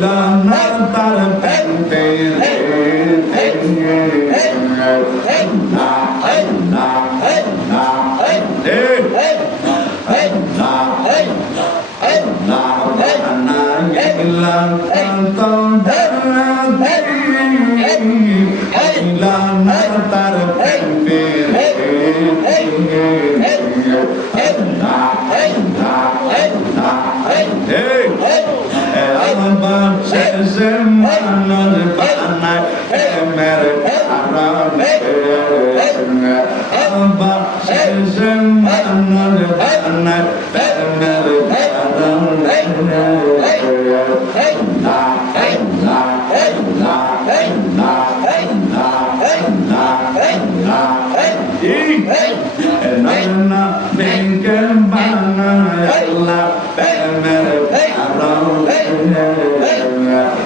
না তার প্যান্টে না মের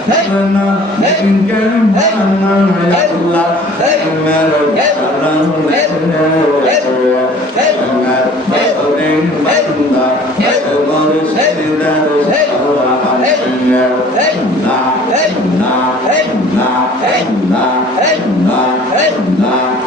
কারণে আমার শেষে মানুষ বানায় মের কারণে না না না না না না আল্লাহ না আল্লাহ বান্দা না না না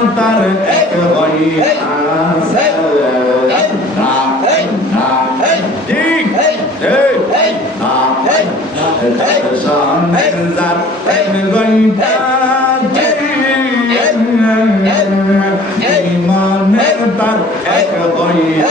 না না তার এক হইয়া Sonnenzat ইমানের তার এক হইয়া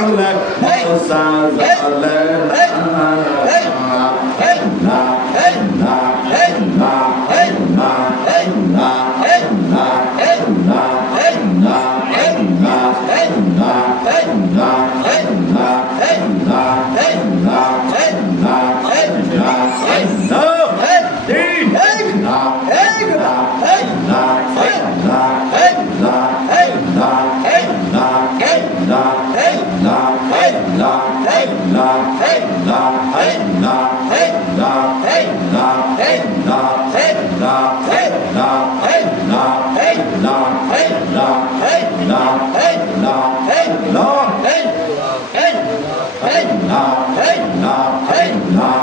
Nah. Hey, nah, hey, nah, hey, nah.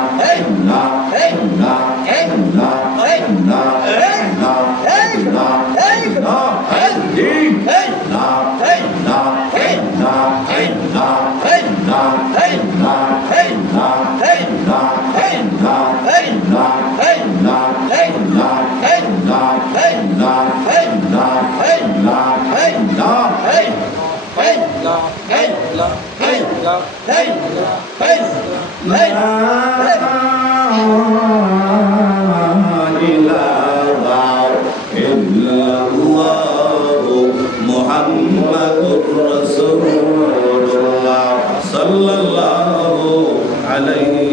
عليه